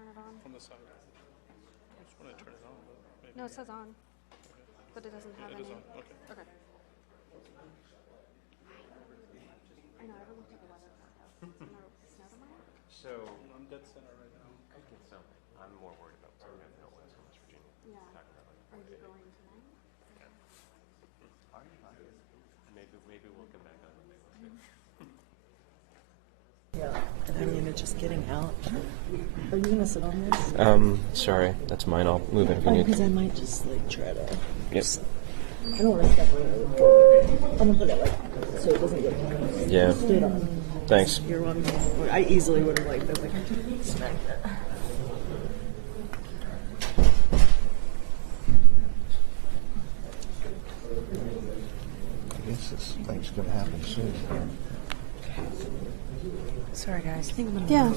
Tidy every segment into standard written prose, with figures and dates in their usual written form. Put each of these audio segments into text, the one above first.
turn it on? From the side. I just want to turn it on, but maybe. No, it says on, Okay. but it doesn't have It any. is on. Okay. Okay. I know, I haven't looked at the weather forecast. It's going to snow tomorrow? So I'm dead center right now. could get something. I'm more worried about something out in West Virginia. Yeah. Talking about like Are you 48. going tonight? Maybe we'll come back on Monday. We'll see. Yeah, I mean, it's just getting out. Are you gonna sit on this? Sorry, that's mine. I'll move it if you need. Because I might just like try to. Yes. I don't want to step on it. I'm gonna put it like so it doesn't get. Yeah. Stayed on. Thanks. You're welcome. I easily would have like been like smacked it. I guess this thing's going to happen soon. Sorry, guys. I think I'm Yeah.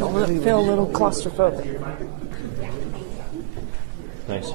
gonna feel a little claustrophobic. Nice.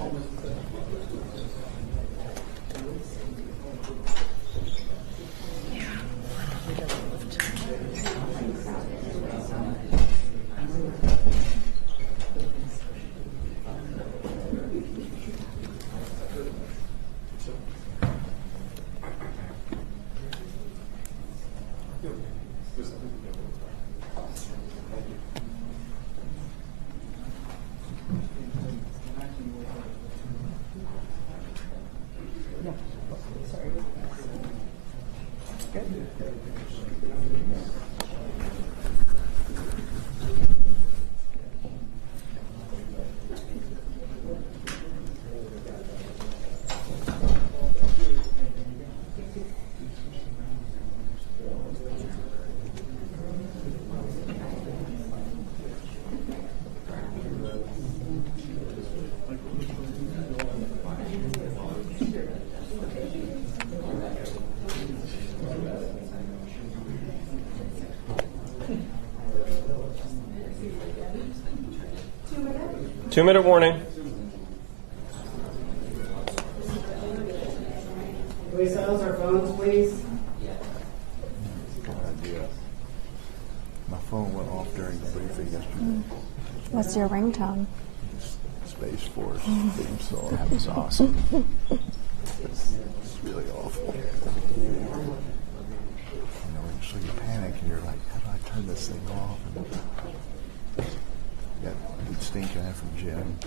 Two-minute warning. Can we silence our phones, please? Good idea. My phone went off during the briefing yesterday. What's your ringtone? Space Force theme song. That was awesome. It's really awful. You know, so you panic and you're like, how do I turn this thing off? And got good stink eye from Jim.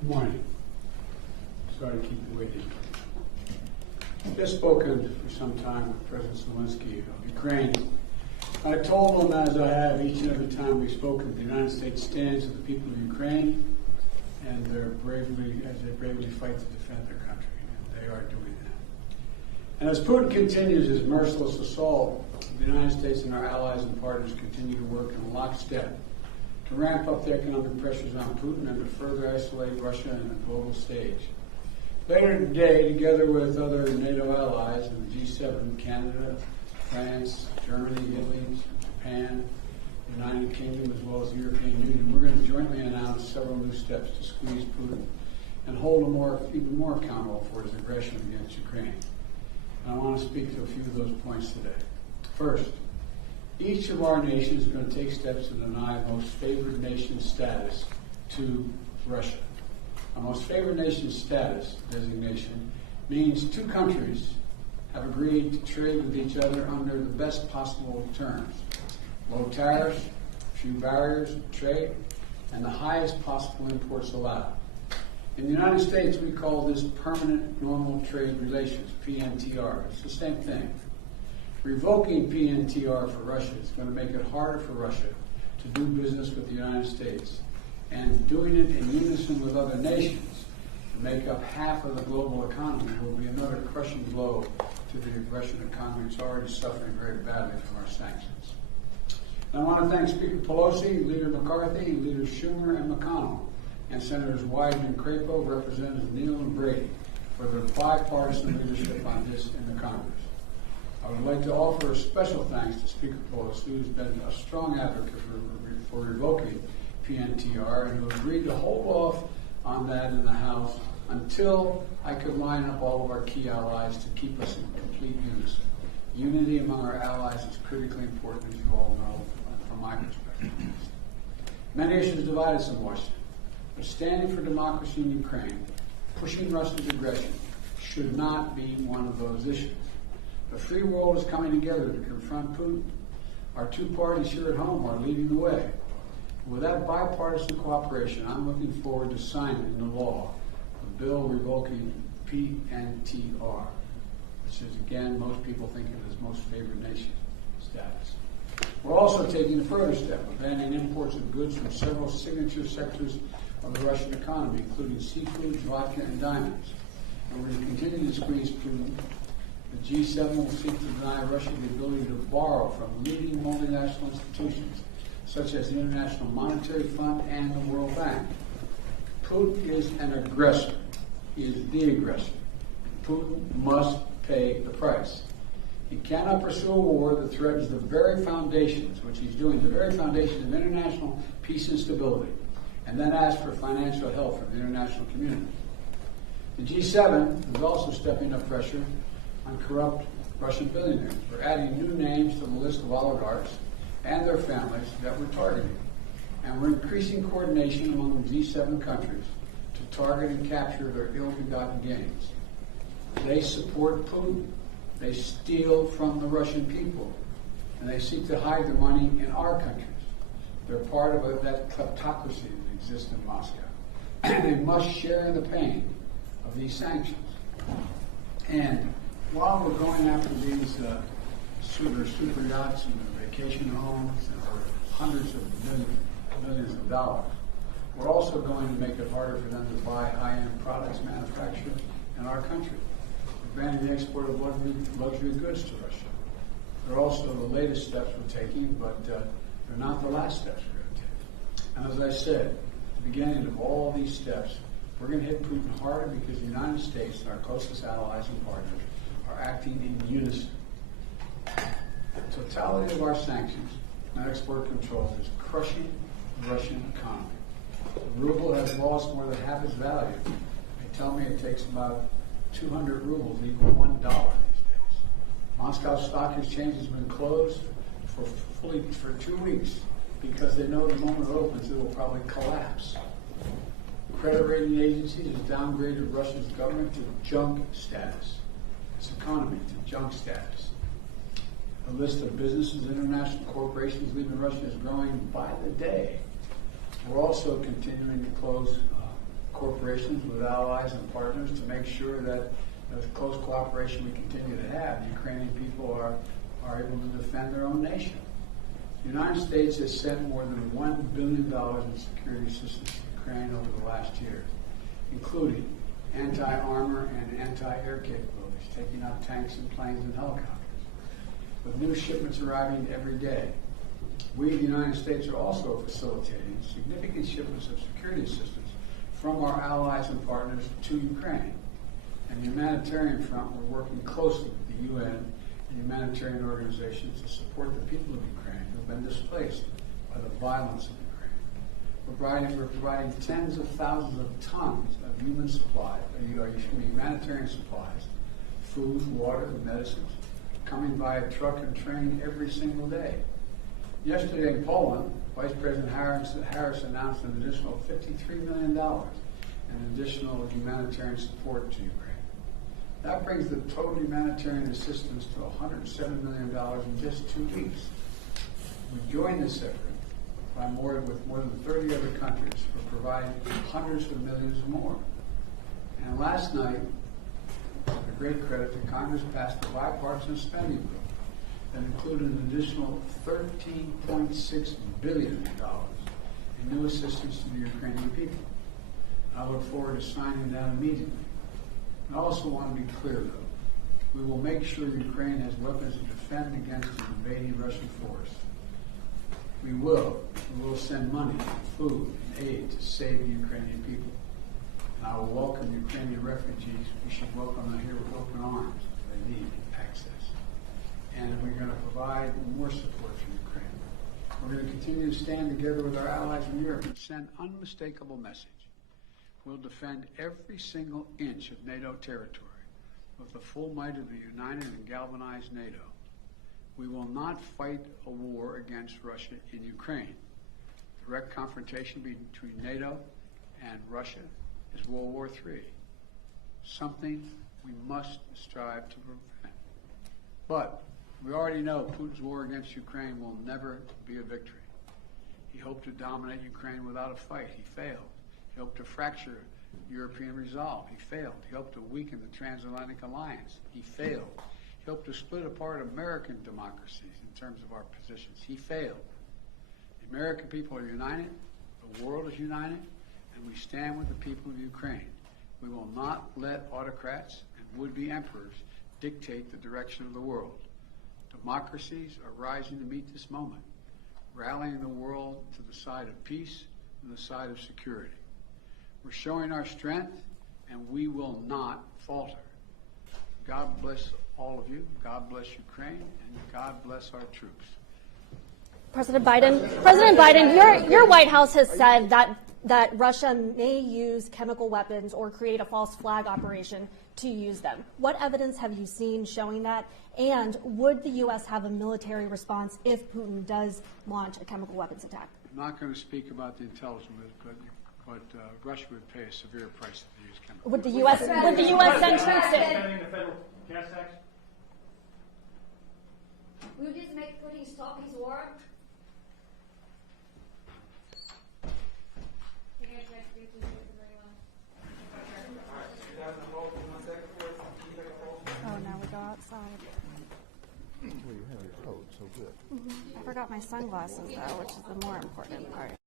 Good morning. Sorry to keep you waiting. I've just spoken for some time with President Zelensky of Ukraine. I told him, as I have each and every time we've spoken, the United States stands with the people of Ukraine and as they bravely fight to defend their country, and they are doing that. And as Putin continues his merciless assault, the United States and our allies and partners continue to work in lockstep to ramp up the economic pressures on Putin and to further isolate Russia on a global stage. Later today, together with other NATO allies and the G7, Canada, France, Germany, Italy, Japan, the United Kingdom, as well as the European Union, we're going to jointly announce several new steps to squeeze Putin and hold him even more accountable for his aggression against Ukraine. And I want to speak to a few of those points today. First, each of our nations is going to take steps to deny most favored nation status to Russia. A most favored nation status designation means two countries have agreed to trade with each other under the best possible terms. low tariffs, few barriers to trade, and the highest possible imports allowed. In the United States, we call this permanent normal trade relations, PNTR. It's the same thing. Revoking PNTR for Russia is going to make it harder for Russia to do business with the United States, and doing it in unison with other nations to make up half of the global economy will be another crushing blow to the Russian economy. It's already suffering very badly from our sanctions. And I want to thank Speaker Pelosi, Leader McCarthy, Leaders Schumer and McConnell, and Senators Wyden and Crapo, Representatives Neal and Brady for their bipartisan leadership on this in the Congress. I would like to offer a special thanks to Speaker Pelosi, who's been a strong advocate for revoking PNTR and who agreed to hold off on that in the House until I could line up all of our key allies to keep us in complete unison. Unity among our allies is critically important, as you all know, from my perspective. Many issues divide us in Washington, but standing for democracy in Ukraine, pushing Russia's aggression, should not be one of those issues. The free world is coming together to confront Putin. Our two parties here at home are leading the way. With that bipartisan cooperation, I'm looking forward to signing into law a bill revoking PNTR, which is, again, most people think of as most favored nation status. We're also taking a further step of banning imports of goods from several signature sectors of the Russian economy, including seafood, vodka, and diamonds. And we're going to continue to squeeze Putin. The G7 will seek to deny Russia the ability to borrow from leading multinational institutions, such as the International Monetary Fund and the World Bank. Putin is an aggressor. He is the aggressor. Putin must pay the price. He cannot pursue a war that threatens the very foundations, which he's doing, the very foundations of international peace and stability, and then ask for financial help from the international community. The G7 is also stepping up pressure on corrupt Russian billionaires. We're adding new names to the list of oligarchs and their families that we're targeting. And we're increasing coordination among the G7 countries to target and capture their ill-begotten gains. They support Putin. They steal from the Russian people. And they seek to hide their money in our countries. They're part of that kleptocracy that exists in Moscow. They must share the pain of these sanctions. And while we're going after these super yachts and vacation homes and for hundreds of millions of dollars, we're also going to make it harder for them to buy high-end products manufactured in our country. We're banning the export of luxury goods to Russia. They're also the latest steps we're taking, but they're not the last steps we're going to take. And as I said, at the beginning of all these steps, we're going to hit Putin harder because the United States and our closest allies and partners are acting in unison. The totality of our sanctions and export controls is crushing the Russian economy. The ruble has lost more than half its value. They tell me it takes about 200 rubles equal $1 these days. Moscow Stock Exchange has been closed for 2 weeks because they know the moment it opens it will probably collapse. Credit rating agencies has downgraded Russia's government to junk status. Its economy to junk status. The list of businesses, international corporations leaving Russia is growing by the day. We're also continuing to close corporations with allies and partners to make sure that the close cooperation we continue to have, the Ukrainian people are able to defend their own nation. The United States has sent more than $1 billion in security assistance to Ukraine over the last year, including anti-armor and anti-air capabilities, taking out tanks and planes and helicopters, with new shipments arriving every day. We, the United States, are also facilitating significant shipments of security assistance from our allies and partners to Ukraine. And the humanitarian front, we're working closely with the UN and humanitarian organizations to support the people of Ukraine who have been displaced by the violence of Ukraine. We're providing tens of thousands of tons of humanitarian supplies, food, water, and medicines, coming by truck and train every single day. Yesterday in Poland, Vice President Harris announced an additional $53 million in additional humanitarian support to Ukraine. That brings the total humanitarian assistance to $107 million in just 2 weeks. We join this effort with more than 30 other countries for providing hundreds of millions more. And last night, with a great credit to Congress, passed a bipartisan spending bill that included an additional $13.6 billion in new assistance to the Ukrainian people. I look forward to signing that immediately. I also want to be clear, though. We will make sure Ukraine has weapons to defend against an invading Russian force. We will send money, food, and aid to save the Ukrainian people. And I will welcome Ukrainian refugees. We should welcome them here with open arms. They need access. And we're going to provide more support for Ukraine. We're going to continue to stand together with our allies in Europe and send unmistakable message. We'll defend every single inch of NATO territory with the full might of the united and galvanized NATO. We will not fight a war against Russia in Ukraine. Direct confrontation between NATO and Russia is World War III, something we must strive to prevent. But we already know Putin's war against Ukraine will never be a victory. He hoped to dominate Ukraine without a fight. He failed. He hoped to fracture European resolve. He failed. He hoped to weaken the transatlantic alliance. He failed. He hoped to split apart American democracies in terms of our positions. He failed. The American people are united. The world is united. And we stand with the people of Ukraine. We will not let autocrats and would-be emperors dictate the direction of the world. Democracies are rising to meet this moment, rallying the world to the side of peace and the side of security. We're showing our strength, and we will not falter. God bless all of you. God bless Ukraine, and God bless our troops. President Biden, your White House has said that Russia may use chemical weapons or create a false flag operation to use them. What evidence have you seen showing that? And would the U.S. have a military response if Putin does launch a chemical weapons attack? I'm not going to speak about the intelligence, but Russia would pay a severe price if they use chemical Would the weapons. U.S. send troops in? Defending the federal gas tax? Will this make Putin stop his war? Oh, now we go outside. Well, you have your coat, so good. I forgot my sunglasses, though, which is the more important part.